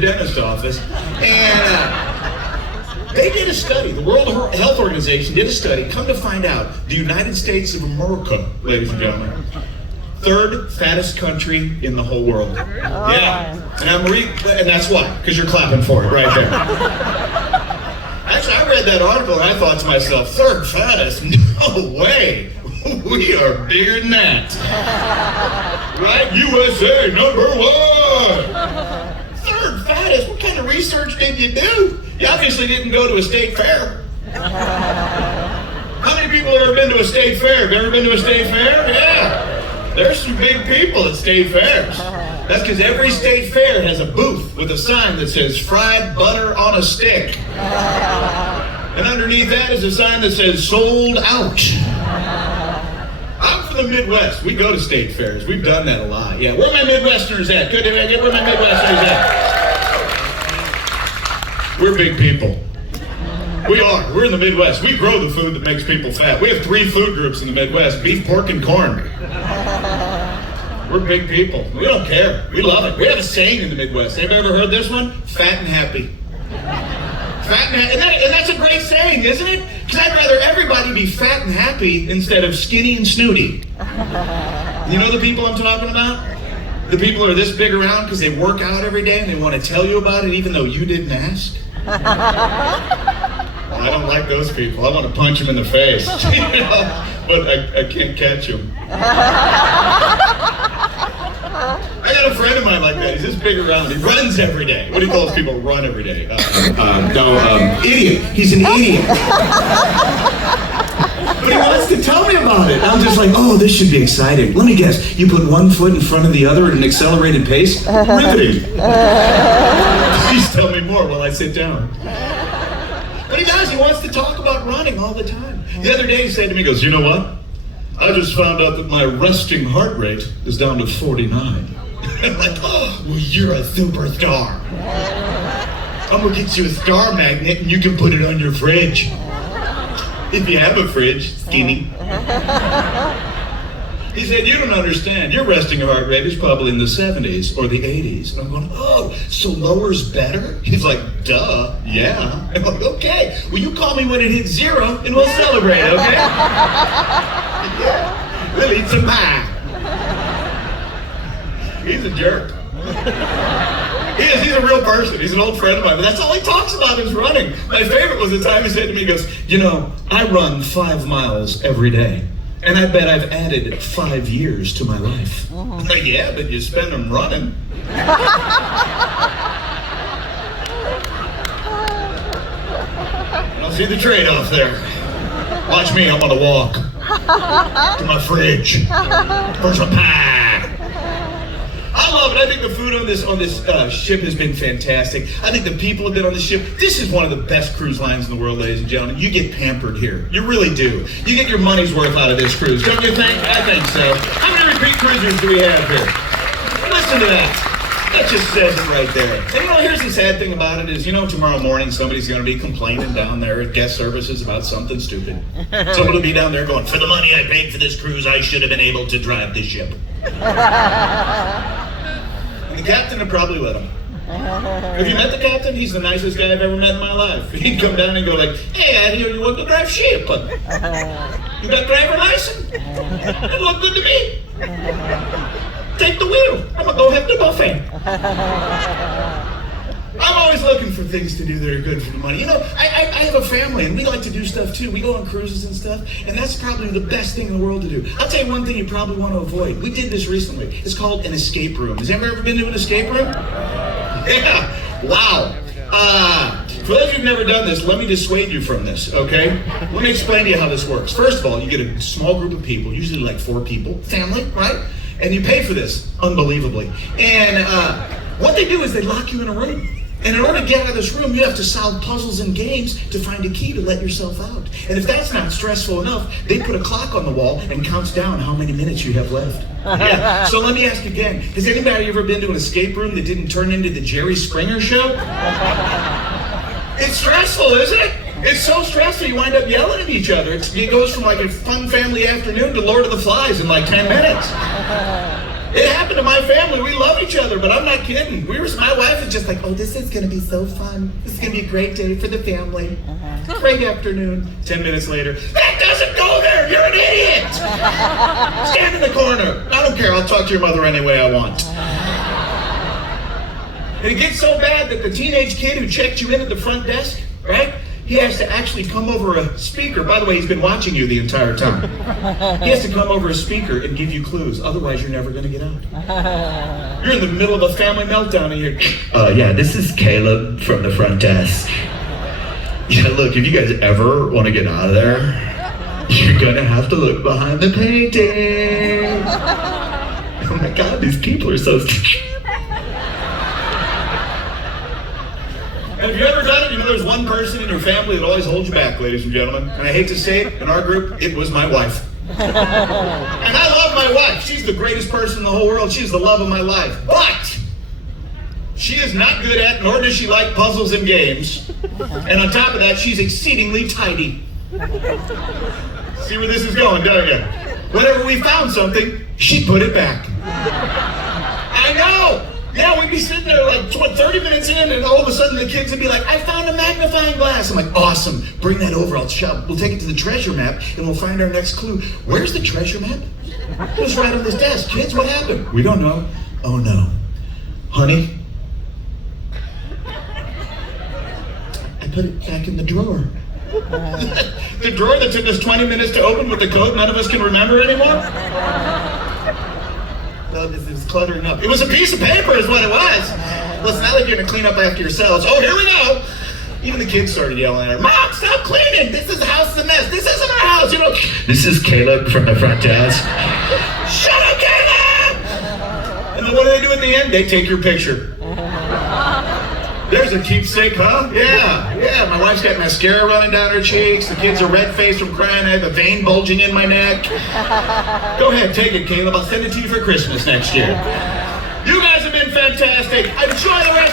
dentist office, and they did a study. The World Health Organization did a study. Come to find out, the United States of America, ladies and gentlemen, third fattest country in the whole world. Yeah, and that's why, because you're clapping for it right there. Actually, I read that article and I thought to myself, third fattest? No way. We are bigger than that. Right? USA #1. Third fattest? What kind of research did you do? You obviously didn't go to a state fair. How many people have ever been to a state fair? Have you ever been to a state fair? Yeah. There's some big people at state fairs. That's because every state fair has a booth with a sign that says fried butter on a stick. And underneath that is a sign that says sold out. I'm from the Midwest. We go to state fairs. We've done that a lot. Yeah, where are my Midwesterners at? Good, where are my Midwesterners at? We're big people. We are. We're in the Midwest. We grow the food that makes people fat. We have 3 food groups in the Midwest: beef, pork, and corn. We're big people. We don't care. We love it. We have a saying in the Midwest. Have you ever heard this one? Fat and happy. Fat and happy. And that's a great saying, isn't it? Because I'd rather everybody be fat and happy instead of skinny and snooty. You know the people I'm talking about? The people who are this big around because they work out every day and they want to tell you about it even though you didn't ask. I don't like those people. I want to punch them in the face, you know? But I can't catch them. I got a friend of mine like that. He's this big around. He runs every day. What do you call those people who run every day? Idiot. He's an idiot. But he wants to tell me about it. I'm just like, oh, this should be exciting. Let me guess. You put one foot in front of the other at an accelerated pace? Riveting. Please tell me more while I sit down. But he does. He wants to talk about running all the time. The other day he said to me, he goes, you know what? I just found out that my resting heart rate is down to 49. I'm like, oh, well, you're a superstar. I'm going to get you a star magnet and you can put it on your fridge. If you have a fridge, skinny. He said, you don't understand. Your resting heart rate is probably in the 70s or the 80s. And I'm going, oh, so lower's better? He's like, duh, yeah. I'm like, okay. Well, you call me when it hits 0 and we'll celebrate, okay? Yeah. We'll eat some pie. He's a jerk. He is. He's a real person. He's an old friend of mine, but that's all he talks about is running. My favorite was the time he said to me, he goes, you know, I run 5 miles every day. And I bet I've added 5 years to my life. Yeah, but you spend them running. I'll see the trade-off there. Watch me, I'm gonna walk to my fridge for some pie. I love it. I think the food on this ship has been fantastic. I think the people have been on the ship. This is one of the best cruise lines in the world, ladies and gentlemen. You get pampered here. You really do. You get your money's worth out of this cruise. Don't you think? I think so. How many repeat cruisers do we have here? Listen to that. That just says it right there. And you know, here's the sad thing about it is, you know, tomorrow morning somebody's going to be complaining down there at guest services about something stupid. Somebody will be down there going, for the money I paid for this cruise, I should have been able to drive this ship. And the captain would probably let him. Have you met the captain? He's the nicest guy I've ever met in my life. He'd come down and go like, hey, I hear you want to drive ship. You got driver license? It looked good to me. Take the wheel. I'm going to go have the buffet. I'm always looking for things to do that are good for the money. You know, I have a family and we like to do stuff too. We go on cruises and stuff, and that's probably the best thing in the world to do. I'll tell you one thing you probably want to avoid. We did this recently. It's called an escape room. Has anyone ever been to an escape room? Yeah. Wow. For those who've never done this, let me dissuade you from this, okay? Let me explain to you how this works. First of all, you get a small group of people, usually like 4 people, family, right? And you pay for this, unbelievably. And what they do is they lock you in a room. And in order to get out of this room, you have to solve puzzles and games to find a key to let yourself out. And if that's not stressful enough, they put a clock on the wall and counts down how many minutes you have left. Yeah. So let me ask again, has anybody ever been to an escape room that didn't turn into the Jerry Springer show? It's stressful, isn't it? It's so stressful you wind up yelling at each other. It goes from like a fun family afternoon to Lord of the Flies in like 10 minutes. It happened to my family. We love each other, but I'm not kidding. My wife is just like, oh, this is going to be so fun. This is going to be a great day for the family. Great afternoon. 10 minutes later, that doesn't go there. You're an idiot. Stand in the corner. I don't care. I'll talk to your mother any way I want. And it gets so bad that the teenage kid who checked you in at the front desk, right? He has to actually come over a speaker. By the way, he's been watching you the entire time. He has to come over a speaker and give you clues. Otherwise, you're never going to get out. You're in the middle of a family meltdown and you're, yeah, this is Caleb from the front desk. Yeah, look, if you guys ever want to get out of there, you're going to have to look behind the painting. Oh my God, these people are so... And if you've ever done it, you know there's one person in your family that always holds you back, ladies and gentlemen. And I hate to say it, in our group, it was my wife. And I love my wife. She's the greatest person in the whole world. She's the love of my life. But she is not good at, nor does she like puzzles and games. And on top of that, she's exceedingly tidy. See where this is going, don't you? Whenever we found something, she'd put it back. I know! Yeah, we'd be sitting there like 30 minutes in, and all of a sudden the kids would be like, I found a magnifying glass. I'm like, awesome, bring that over, we'll take it to the treasure map, and we'll find our next clue. Where's the treasure map? It was right on this desk. Kids, what happened? We don't know. Oh no. Honey, I put it back in the drawer. The drawer that took us 20 minutes to open with the code none of us can remember anymore? It was cluttering up. It was a piece of paper is what it was. Well, it's not like you're going to clean up after yourselves. Oh, here we go. Even the kids started yelling at her, Mom, stop cleaning. This house is a mess. This isn't our house. You know, this is Caleb from the front desk. Shut up, Caleb! And then what do they do at the end? They take your picture. There's a keepsake, huh? Yeah. My wife's got mascara running down her cheeks. The kids are red-faced from crying. I have a vein bulging in my neck. Go ahead, take it, Caleb. I'll send it to you for Christmas next year. You guys have been fantastic. Enjoy the rest